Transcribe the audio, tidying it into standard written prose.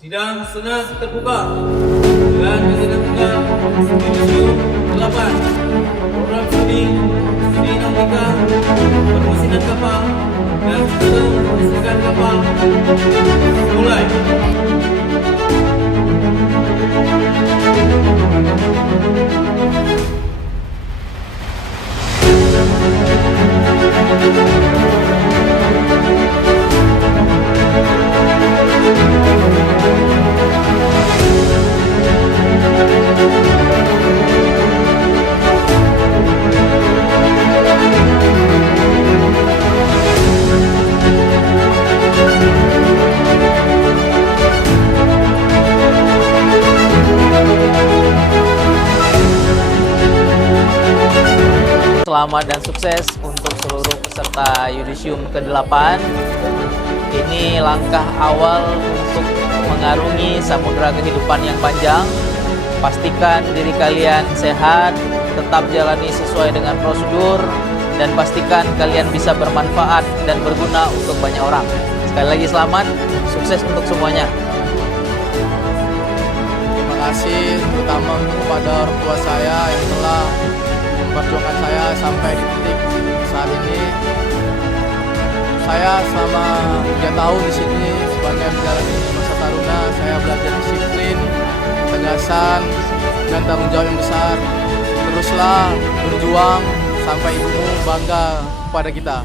Sidang senang terbuka dengan menyenangkan Yudisium 8 program studi nautika permesinan kapal dan sistem kelistrikan kapal mulai. Selamat dan sukses untuk seluruh peserta Yudisium ke-8. Ini langkah awal untuk mengarungi samudera kehidupan yang panjang. Pastikan diri kalian sehat, tetap jalani sesuai dengan prosedur, dan pastikan kalian bisa bermanfaat dan berguna untuk banyak orang. Sekali lagi selamat, sukses untuk semuanya. Terima kasih terutama kepada orang tua saya yang telah memperjuangkan saya sampai di titik saat ini. Saya selama 3 tahun di sini sebagai menjalani masa taruna, saya belajar disiplin, ketegasan, dan tanggung jawab yang besar. Teruslah berjuang sampai ibumu bangga kepada kita.